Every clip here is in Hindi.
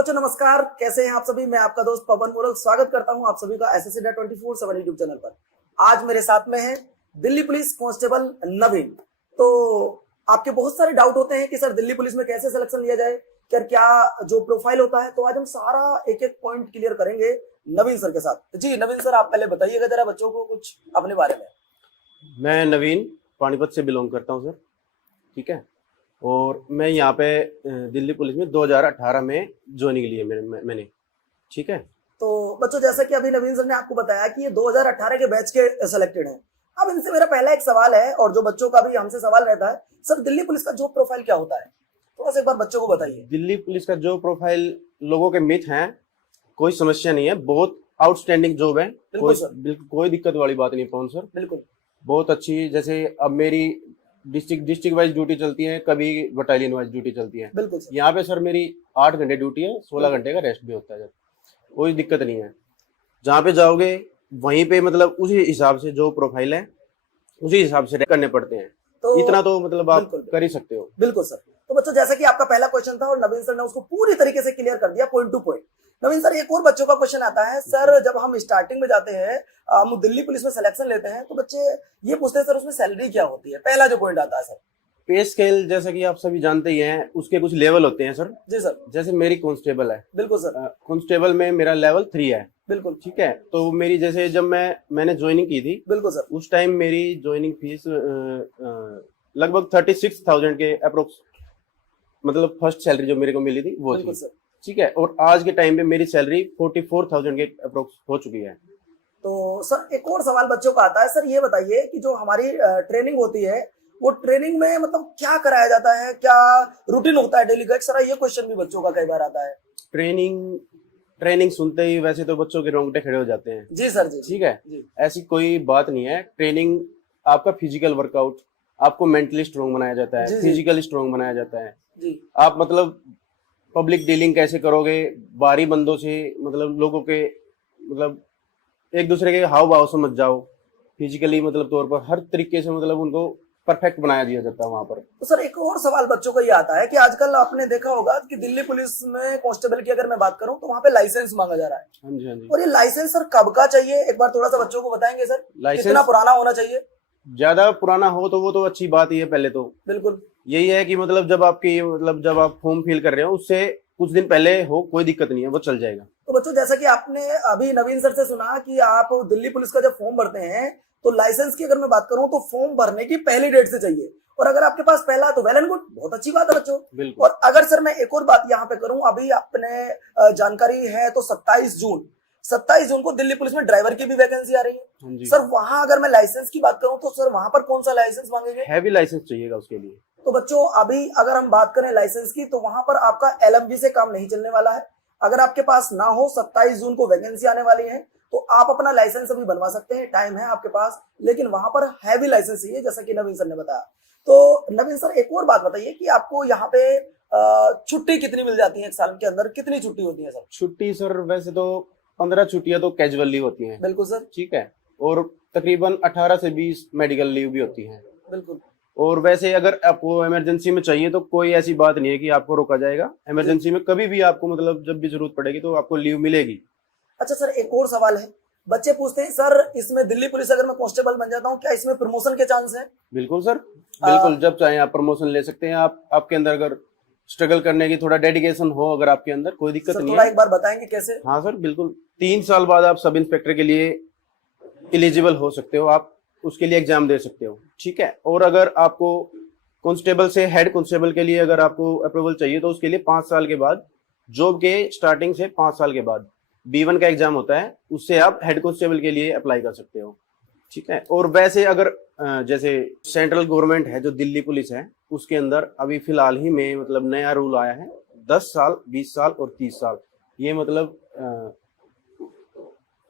बच्चों नमस्कार, कैसे हैं आप सभी। मैं आपका दोस्त पवन मोरल स्वागत करता हूं आप सभी का एसएससी 24/7 यूट्यूब चैनल पर। आज मेरे साथ में है दिल्ली पुलिस कांस्टेबल नवीन। तो आपके बहुत सारे डाउट होते हैं कि सर दिल्ली पुलिस में कैसे सिलेक्शन लिया जाए, क्या जो प्रोफाइल होता है। तो आज हम सारा एक एक पॉइंट क्लियर करेंगे नवीन सर के साथ। जी नवीन सर, आप पहले बताइएगा जरा बच्चों को कुछ अपने बारे में। मैं नवीन पानीपत से बिलोंग करता हूं सर, ठीक है। और मैं यहाँ पे दिल्ली पुलिस में 2018 में ज्वाइनिंग ली है मैंने, ठीक है। तो बच्चों जैसा कि अभी नवीन सर ने आपको बताया कि ये 2018 के बैच के सिलेक्टेड हैं। अब इनसे मेरा पहला एक सवाल है और जो बच्चों का भी हमसे सवाल रहता है, सर दिल्ली पुलिस का जॉब प्रोफाइल क्या होता है, थोड़ा सा एक बार बच्चों को बताइए। दिल्ली पुलिस का जॉब प्रोफाइल लोगों के मिथ हैं, कोई समस्या नहीं है, बहुत आउटस्टैंडिंग जॉब है। बिल्कुल कोई दिक्कत वाली बात नहीं पवन सर, बिल्कुल बहुत अच्छी। जैसे अब मेरी डिस्ट्रिक्ट वाइज ड्यूटी चलती है, कभी बटालियन वाइज ड्यूटी चलती है। बिल्कुल यहाँ पे सर मेरी 8 घंटे ड्यूटी है, 16 घंटे का रेस्ट भी होता है। कोई दिक्कत नहीं है, जहाँ पे जाओगे वहीं पे मतलब उसी हिसाब से जो प्रोफाइल है उसी हिसाब से करने पड़ते हैं। तो इतना तो मतलब आप कर ही सकते हो। बिल्कुल सर। तो बच्चों जैसा कि आपका पहला क्वेश्चन था और नवीन सर ने उसको पूरी तरीके से क्लियर कर दिया पॉइंट टू पॉइंट। नवीन सर एक और बच्चों का क्वेश्चन आता है, सर जब हम स्टार्टिंग में जाते हैं, हम दिल्ली पुलिस में सिलेक्शन लेते हैं तो बच्चे ये पूछते हैं सर उसमें सैलरी क्या होती है। पहला जो पॉइंट आता है सर, पे स्केल जैसा कि आप सभी जानते ही हैं, उसके कुछ लेवल होते हैं सर। जी सर। जैसे मेरी कांस्टेबल है। बिल्कुल सर। कांस्टेबल में मेरा लेवल 3 है। बिल्कुल ठीक है। तो मेरी जैसे जब मैंने ज्वाइनिंग की थी, बिल्कुल सर, उस टाइम मेरी ज्वाइनिंग फीस लगभग 36,000 के अप्रोक्स, मतलब फर्स्ट सैलरी जो मेरे को मिली थी वो थी। ठीक है। और आज के टाइम पे मेरी सैलरी 44,000 के अप्रोक्स हो चुकी है। तो सर एक और सवाल बच्चों का आता है, सर ये बताइए कि जो हमारी ट्रेनिंग होती है वो ट्रेनिंग में मतलब क्या कराया जाता है, क्या रूटीन होता है डेली का। सर ये क्वेश्चन भी बच्चों का कई बार आता है। ट्रेनिंग सुनते ही वैसे तो बच्चों के रोंगटे खड़े हो जाते हैं। जी सर जी। ठीक है जी। ऐसी कोई बात नहीं है। ट्रेनिंग आपका फिजिकल वर्कआउट, आपको मेंटली स्ट्रांग बनाया जाता है, फिजिकली स्ट्रांग बनाया जाता है जी। आप मतलब पब्लिक डीलिंग कैसे करोगे, बाहरी बंदों से मतलब लोगों के मतलब एक दूसरे के हाव भाव समझ जाओ, फिजिकली मतलब तौर पर हर तरीके से मतलब उनको परफेक्ट बनाया दिया जाता है वहां पर। तो सर एक और सवाल बच्चों को ये आता है कि आजकल आपने देखा होगा कि दिल्ली पुलिस में कांस्टेबल की अगर मैं बात करूं तो वहां पे लाइसेंस मांगा जा रहा है। हाँ जी, हाँ जी। और ये लाइसेंस सर कब का चाहिए, एक बार थोड़ा सा बच्चों को बताएंगे सर। कितना पुराना होना चाहिए? ज्यादा पुराना हो तो वो तो अच्छी बात ही है। पहले तो बिल्कुल यही है कि मतलब जब आप फॉर्म फिल कर रहे हो उससे कुछ दिन पहले हो, कोई दिक्कत नहीं है, वो चल जाएगा। तो बच्चों जैसा कि आपने अभी नवीन सर से सुना कि आप दिल्ली पुलिस का जब फॉर्म भरते हैं तो लाइसेंस की अगर मैं बात करूं तो फॉर्म भरने की पहली डेट से चाहिए, और अगर आपके पास पहला तो वेल एंड गुड, बहुत अच्छी बात है बच्चों। और अगर सर मैं एक और बात यहाँ पे करूं, अभी आपने जानकारी है तो 27 जून को दिल्ली पुलिस में ड्राइवर की भी वैकेंसी आ रही है। सर वहां अगर मैं लाइसेंस की बात करूं तो सर वहां पर कौन सा लाइसेंस मांगेंगे? हैवी लाइसेंस चाहिएगा उसके लिए। तो बच्चों अभी अगर हम बात करें लाइसेंस की तो वहां पर आपका LMB से काम नहीं चलने वाला है। अगर आपके पास ना हो, 27 जून को वैकेंसी आने वाली है, तो आप अपना लाइसेंस अभी बनवा सकते हैं, टाइम है आपके पास। लेकिन वहां पर हैवी लाइसेंस चाहिए जैसा कि नवीन सर ने बताया। तो नवीन सर एक और बात बताइए कि आपको यहाँ पे छुट्टी कितनी मिल जाती है एक साल के अंदर, कितनी छुट्टी होती है सर? छुट्टी सर वैसे तो 15 छुट्टियां तो कैजुअल लीव होती हैं। बिल्कुल सर। ठीक है। और तकरीबन 18 से 20 मेडिकल लीव भी होती हैं। बिल्कुल। और वैसे अगर आपको इमरजेंसी में चाहिए तो कोई ऐसी बात नहीं है कि आपको रोका जाएगा। इमरजेंसी में कभी भी आपको मतलब जब भी जरूरत पड़ेगी तो आपको लीव मिलेगी। अच्छा सर एक और सवाल है, बच्चे पूछते हैं सर इसमें दिल्ली पुलिस अगर मैं कांस्टेबल बन जाता हूँ क्या इसमें प्रमोशन के चांस है? बिल्कुल सर, बिल्कुल। जब चाहे आप प्रमोशन ले सकते हैं। आपके अंदर अगर स्ट्रगल करने की थोड़ा डेडिकेशन हो अगर आपके अंदर, कोई दिक्कत नहीं है। एक बार बताएंगे कैसे? हाँ सर बिल्कुल। 3 साल बाद आप सब इंस्पेक्टर के लिए एलिजिबल हो सकते हो, आप उसके लिए एग्जाम दे सकते हो। ठीक है। और अगर आपको कांस्टेबल से हेड कांस्टेबल के लिए अगर आपको अप्रूवल चाहिए तो उसके लिए 5 साल के बाद, जॉब के स्टार्टिंग से 5 साल के बाद B1 का एग्जाम होता है, उससे आप हेड कांस्टेबल के लिए अप्लाई कर सकते हो। ठीक है। और वैसे अगर जैसे सेंट्रल गवर्नमेंट है जो दिल्ली पुलिस है, उसके अंदर अभी फिलहाल ही में मतलब नया रूल आया है, 10 साल, 20 साल और 30 साल। ये मतलब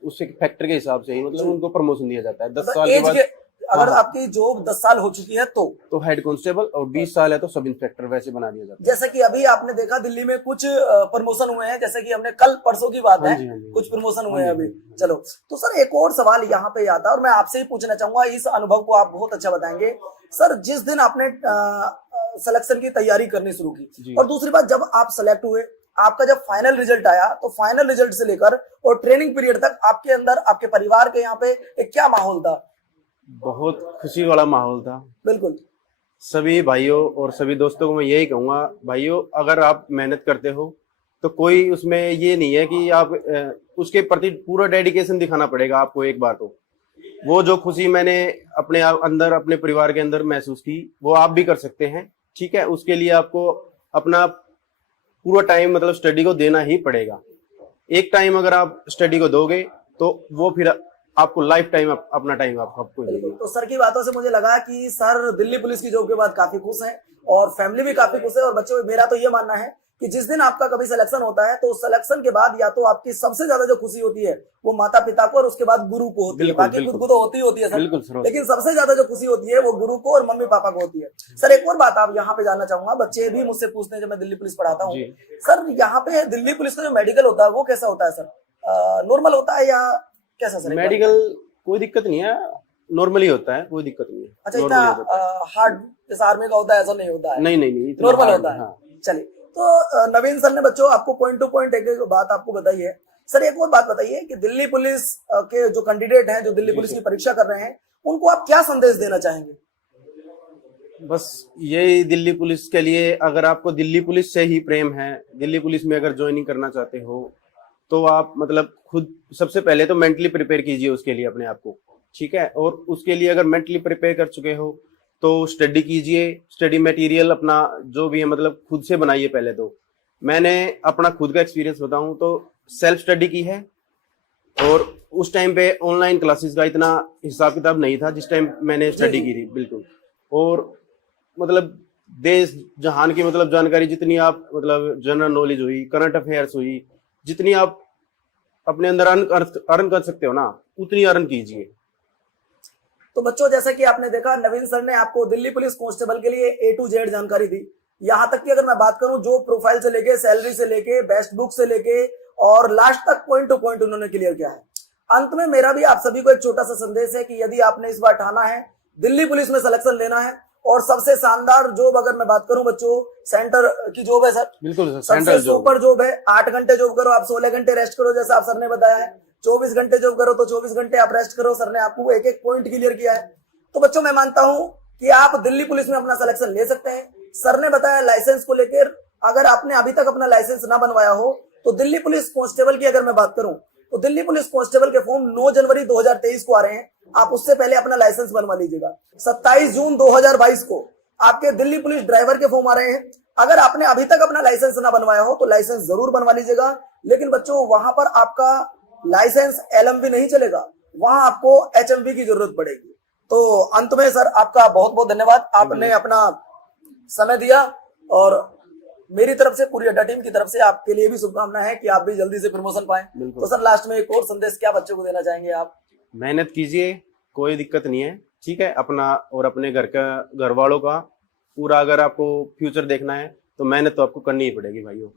उससे फैक्टर के हिसाब से ही मतलब उनको प्रमोशन दिया जाता है। 10 साल के बाद अगर आपकी जॉब 10 साल हो चुकी है तो हेड कांस्टेबल, और 20 साल है तो सब इंस्पेक्टर वैसे बना दिया जाता है। जैसे कि अभी आपने देखा दिल्ली में कुछ प्रमोशन हुए हैं, जैसे कि हमने कल परसों की बात है, कुछ प्रमोशन हुए हैं अभी। चलो तो सर एक और सवाल यहाँ पे आता है और मैं आपसे ही पूछना चाहूंगा, इस अनुभव को आप बहुत अच्छा बताएंगे सर। जिस दिन आपने सिलेक्शन की तैयारी करनी शुरू की और दूसरी बात जब आप सेलेक्ट हुए, आपका जब फाइनल रिजल्ट आया तो फाइनल रिजल्ट से लेकर और ट्रेनिंग पीरियड तक आपके अंदर, आपके परिवार के यहाँ पे एक क्या माहौल था? बहुत खुशी वाला माहौल था। बिल्कुल। सभी भाइयों और सभी दोस्तों को मैं यही कहूंगा, भाइयों अगर आप मेहनत करते हो तो कोई उसमें ये नहीं है कि आप उसके प्रति पूरा डेडिकेशन दिखाना पड़ेगा आपको। एक बार तो वो जो खुशी मैंने अपने अंदर, अपने परिवार के अंदर महसूस की, वो आप भी कर सकते हैं। ठीक है, उसके लिए आपको अपना पूरा टाइम मतलब स्टडी को देना ही पड़ेगा। एक टाइम अगर आप स्टडी को दोगे तो वो फिर आपको लाइफ टाइम अपना टाइम आपको बिल्कुल। तो सर की बातों से मुझे लगा कि सर दिल्ली पुलिस की जॉब के बाद काफी खुश हैं और फैमिली भी काफी खुश है। और बच्चों, मेरा तो ये मानना है कि जिस दिन आपका कभी सिलेक्शन होता है तो सिलेक्शन के बाद या तो आपकी सबसे ज्यादा जो खुशी होती है वो माता पिता को और उसके बाद गुरु को होती है। बाकी खुद को तो होती होती है सर, लेकिन सबसे ज्यादा जो खुशी होती है वो गुरु को और मम्मी पापा को होती है। सर एक और बात आप यहाँ पे जानना चाहूंगा, बच्चे भी मुझसे पूछते हैं जब मैं दिल्ली पुलिस पढ़ाता हूँ, सर यहाँ पे दिल्ली पुलिस का जो मेडिकल होता है वो कैसा होता है सर? नॉर्मल होता है या कैसा सर? मेडिकल कोई दिक्कत नहीं है, नॉर्मली होता है, कोई दिक्कत नहीं है। अच्छा, इतना हार्ड जैसा आर्मी का होता है ऐसा नहीं होता है? नहीं, नॉर्मल होता है। चलिए, तो नवीन सर ने बच्चों आपको पॉइंट टू पॉइंट एक बात आपको बताई है। सर एक और बात बताइए कि दिल्ली पुलिस के जो कैंडिडेट हैं, जो दिल्ली पुलिस की परीक्षा कर रहे हैं, उनको आप क्या संदेश देना चाहेंगे? बस यही दिल्ली पुलिस के लिए, अगर आपको दिल्ली पुलिस से ही प्रेम है, दिल्ली पुलिस में अगर ज्वाइनिंग करना चाहते हो तो आप मतलब खुद सबसे पहले तो मेंटली प्रिपेयर कीजिए उसके लिए अपने आप को। ठीक है, और उसके लिए अगर मेंटली प्रिपेयर कर चुके हो तो स्टडी कीजिए, स्टडी मटेरियल अपना जो भी है मतलब खुद से बनाइए। पहले तो मैंने अपना खुद का एक्सपीरियंस बताऊं तो सेल्फ स्टडी की है, और उस टाइम पे ऑनलाइन क्लासेस का इतना हिसाब किताब नहीं था जिस टाइम मैंने स्टडी की थी। बिल्कुल। और मतलब देश जहान की मतलब जानकारी जितनी आप मतलब जनरल नॉलेज हुई, करंट अफेयर्स हुई, जितनी आप अपने अंदर अर्न कर सकते हो ना, उतनी अर्न कीजिए। तो बच्चों, जैसा कि आपने देखा, नवीन सर ने आपको दिल्ली पुलिस कांस्टेबल के लिए A to Z जानकारी दी। यहाँ तक कि अगर मैं बात करूं, जो प्रोफाइल से लेके, सैलरी से लेके, बेस्ट बुक से लेके और लास्ट तक पॉइंट टू पॉइंट उन्होंने क्लियर किया है। अंत में मेरा भी आप सभी को एक छोटा सा संदेश है कि यदि आपने इस बार ठाना है दिल्ली पुलिस में सिलेक्शन लेना है, और सबसे शानदार जॉब अगर मैं बात करूं बच्चों, सेंटर की जॉब है सर। बिल्कुल, सबसे सुपर जॉब है। 8 घंटे जॉब करो, आप 16 घंटे रेस्ट करो, जैसा आप सर ने बताया है। 24 घंटे जॉब करो तो 24 घंटे आप रेस्ट करो। सर ने आपको एक एक पॉइंट क्लियर किया है। तो बच्चों, मैं मानता हूं कि आप दिल्ली पुलिस में अपना सिलेक्शन ले सकते हैं। सर ने बताया लाइसेंस को लेकर, अगर आपने अभी तक अपना लाइसेंस ना बनवाया हो तो दिल्ली पुलिस कांस्टेबल की अगर मैं बात करूं तो दिल्ली पुलिस कांस्टेबल के फॉर्म 9 जनवरी 2023 को आ रहे हैं। आप उससे पहले अपना लाइसेंस बनवा लीजिएगा। 27 जून 2022 को आपके दिल्ली पुलिस ड्राइवर के फॉर्म आ रहे हैं। अगर आपने अभी तक अपना लाइसेंस ना बनवाया हो तो लाइसेंस जरूर बनवा लीजिएगा। लेकिन बच्चों, वहां पर आपका लाइसेंस LMV नहीं चलेगा, वहां आपको HMV की जरूरत पड़ेगी। तो अंत में सर आपका बहुत बहुत धन्यवाद, आपने अपना समय दिया, और मेरी तरफ से, पूरी अड्डा टीम की तरफ से आपके लिए भी शुभकामनाएं है कि आप भी जल्दी से प्रमोशन पाएं। तो सर लास्ट में एक और संदेश क्या बच्चों को देना चाहेंगे आप? मेहनत कीजिए, कोई दिक्कत नहीं है। ठीक है, अपना और अपने घर वालों का पूरा, अगर आपको फ्यूचर देखना है तो मेहनत तो आपको करनी ही पड़ेगी भाइयों।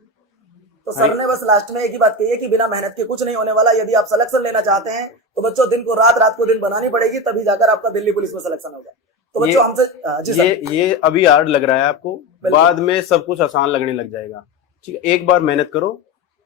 तो सर ने बस लास्ट में एक ही बात कही है कि बिना मेहनत के कुछ नहीं होने वाला। यदि आप सिलेक्शन लेना चाहते हैं तो बच्चों दिन को रात, रात को दिन बनानी पड़ेगी, तभी जाकर आपका दिल्ली पुलिस में सिलेक्शन होगा। तो बच्चों हमसे जी सर, ये अभी हार्ड लग रहा है आपको, बाद में सब कुछ आसान लगने लग जाएगा। ठीक है, एक बार मेहनत करो,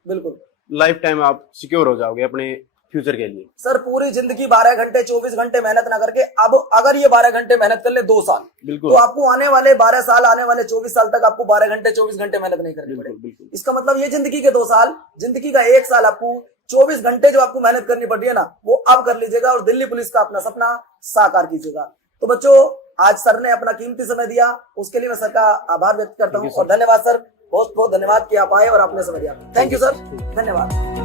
बिल्कुल लाइफ टाइम आप सिक्योर हो जाओगे अपने फ्यूचर के लिए। सर पूरी जिंदगी 12 घंटे 24 घंटे मेहनत ना करके, अब अगर ये 12 घंटे मेहनत कर ले 2 साल, बिल्कुल, तो आपको आने वाले 12 साल, आने वाले 24 साल तक आपको 12 घंटे 24 घंटे मेहनत नहीं करनी पड़ेगी। इसका मतलब ये जिंदगी के 2 साल, जिंदगी का 1 साल आपको 24 घंटे जो आपको मेहनत करनी पड़ रही है ना, वो अब कर लीजिएगा और दिल्ली पुलिस का अपना सपना साकार कीजिएगा। तो बच्चों, आज सर ने अपना कीमती समय दिया, उसके लिए मैं सर का आभार व्यक्त करता हूँ। और धन्यवाद सर, बहुत बहुत धन्यवाद कि आप आए और आपने समय दिया। थैंक यू सर, धन्यवाद।